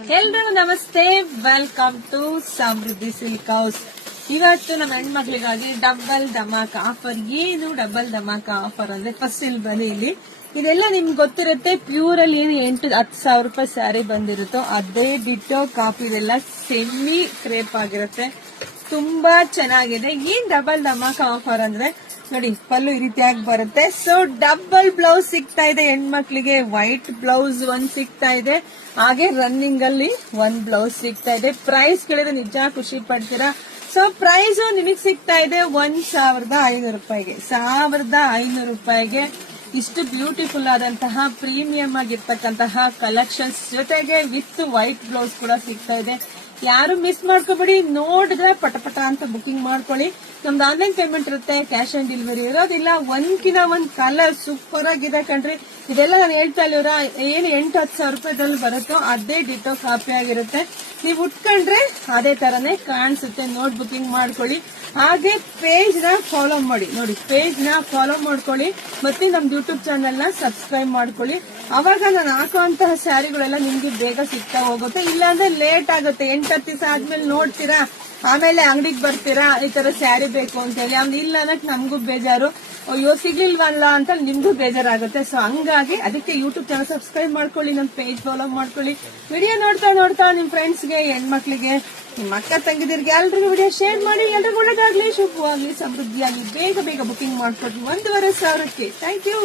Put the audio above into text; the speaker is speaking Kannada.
ಎಲ್ರಿಗೂ ನಮಸ್ತೆ, welcome to Samruddhi silk house. ಇವತ್ತು ನಮ್ಮ ಹೆಣ್ಮಕ್ಳಿಗಾಗಿ ಡಬಲ್ ಧಮಾಕ ಆಫರ್. ಏನು ಡಬಲ್ ಧಮಾಕ ಆಫರ್ ಅಂದ್ರೆ ಫಸ್ಟ್ ಇಲ್ಲಿ ಬನ್ನಿ. ಇಲ್ಲಿ ಇದೆಲ್ಲ ನಿಮ್ಗೆ ಗೊತ್ತಿರುತ್ತೆ. ಪ್ಯೂರ್ ಅಲ್ಲಿ ಏನು 8-10 ಸಾವಿರ ರೂಪಾಯಿ ಸ್ಯಾರಿ ಬಂದಿರುತ್ತೋ ಅದೇ ಡಿಟೋ ಕಾಪಿ. ಇದೆಲ್ಲ ಸೆಮಿ ಕ್ರೇಪ್ ಆಗಿರುತ್ತೆ, ತುಂಬಾ ಚೆನ್ನಾಗಿದೆ. ಏನ್ ಡಬಲ್ ಧಮಾಕ ಆಫರ್ ಅಂದ್ರೆ ನೋಡಿ, ಪಲ್ಲು ಈ ರೀತಿಯಾಗಿ ಬರುತ್ತೆ. ಸೊ ಡಬಲ್ ಬ್ಲೌಸ್ ಸಿಗ್ತಾ ಇದೆ ಹೆಣ್ಮಕ್ಳಿಗೆ. ವೈಟ್ ಬ್ಲೌಸ್ ಒಂದ್ ಸಿಗ್ತಾ ಇದೆ, ಹಾಗೆ ರನ್ನಿಂಗ್ ಅಲ್ಲಿ ಒಂದ್ ಬ್ಲೌಸ್ ಸಿಗ್ತಾ ಇದೆ. ಪ್ರೈಸ್ ಕೇಳಿದ್ರೆ ನಿಜ ಖುಷಿ ಪಡ್ತೀರಾ. ಸೊ ಪ್ರೈಸ್ ನಿಮಗೆ ಸಿಗ್ತಾ ಇದೆ 1500 ರೂಪಾಯಿಗೆ. 1500 ರೂಪಾಯಿಗೆ ಇಷ್ಟು ಬ್ಯೂಟಿಫುಲ್ ಆದಂತಹ ಪ್ರೀಮಿಯಂ ಆಗಿರ್ತಕ್ಕಂತಹ ಕಲೆಕ್ಷನ್ಸ್ ಜೊತೆಗೆ ವಿತ್ ವೈಟ್ ಬ್ಲೌಸ್ ಕೂಡ ಸಿಗ್ತಾ ಇದೆ. ಯಾರು ಮಿಸ್ ಮಾಡ್ಕೋಬೇಡಿ, ನೋಡಿದ್ರೆ ಪಟಪಟ ಅಂತ ಬುಕಿಂಗ್ ಮಾಡ್ಕೊಳ್ಳಿ. ನಮ್ದು ಆನ್ಲೈನ್ ಪೇಮೆಂಟ್ ಇರುತ್ತೆ, ಕ್ಯಾಶ್ ಆನ್ ಡೆಲಿವರಿ ಇರೋದಿಲ್ಲ. ಒಂದ್ಕಿನ ಒಂದ್ ಕಲರ್ ಸೂಪರ್ ಆಗಿದೆ ಕಣ್ರಿ. ಇದೆಲ್ಲ ನಾನು ಹೇಳ್ತಾ ಇಲ್ಲವ್ರ ಏನು 8-10 ಸಾವಿರ ರೂಪಾಯಿದಲ್ಲಿ ಬರುತ್ತೋ ಅದೇ ಡಿಟೋ ಕಾಪಿ ಆಗಿರುತ್ತೆ. ನೀವು ಉಟ್ಕೊಂಡ್ರೆ ಅದೇ ತರನೇ ಕಾಣಿಸುತ್ತೆ. ನೋಟ್ ಬುಕಿಂಗ್ ಮಾಡ್ಕೊಳ್ಳಿ. ಹಾಗೆ ಪೇಜ್ ನ ಫಾಲೋ ಮಾಡಿ. ನೋಡಿ, ಪೇಜ್ ನ ಫಾಲೋ ಮಾಡ್ಕೊಳ್ಳಿ, ಮತ್ತೆ ನಮ್ದು ಯೂಟ್ಯೂಬ್ ಚಾನೆಲ್ ನ ಸಬ್ಸ್ಕ್ರೈಬ್ ಮಾಡ್ಕೊಳ್ಳಿ. ಅವಾಗ ನಾನು ಹಾಕುವಂತಹ ಸ್ಯಾರಿಗಳೆಲ್ಲ ನಿಮ್ಗೆ ಬೇಗ ಸಿಗ್ತಾ ಹೋಗುತ್ತೆ. ಇಲ್ಲಾಂದ್ರೆ ಲೇಟ್ ಆಗುತ್ತೆ. 8-10 ದಿವಸ ಆದ್ಮೇಲೆ ನೋಡ್ತೀರಾ, ಆಮೇಲೆ ಅಂಗಡಿಗೆ ಬರ್ತೀರಾ ಈ ತರ ಸ್ಯಾರಿ ಬೇಕು ಅಂತ ಹೇಳಿ. ಅವ್ನು ಇಲ್ಲ ಅನ್ನಕ್ ನಮಗೂ ಬೇಜಾರು, ಅಯ್ಯೋ ಸಿಗ್ಲಿಲ್ವಲ್ಲ ಅಂತ ನಿಮ್ಗೂ ಬೇಜಾರಾಗುತ್ತೆ. ಸೊ ಹಂಗಾಗಿ ಅದಕ್ಕೆ ಯೂಟ್ಯೂಬ್ ಚಾನಲ್ ಸಬ್ಸ್ಕ್ರೈಬ್ ಮಾಡ್ಕೊಳ್ಳಿ, ನಮ್ ಪೇಜ್ ಫಾಲೋ ಮಾಡ್ಕೊಳ್ಳಿ. ವಿಡಿಯೋ ನೋಡ್ತಾ ನಿಮ್ ಫ್ರೆಂಡ್ಸ್ಗೆ, ಹೆಣ್ಮಕ್ಳಿಗೆ, ನಿಮ್ಮ ಅಕ್ಕ ತಂಗಿದಿರ್ಗೆ ಎಲ್ರಿಗೂ ವಿಡಿಯೋ ಶೇರ್ ಮಾಡಿ. ಎಲ್ರಿಗೂ ಒಳ್ಳೇದಾಗ್ಲಿ, ಶುಭವಾಗ್ಲಿ, ಸಮೃದ್ಧಿಯಾಗಿ ಬೇಗ ಬುಕಿಂಗ್ ಮಾಡ್ಕೊಡ್ರಿ 1500 ಥ್ಯಾಂಕ್ ಯು.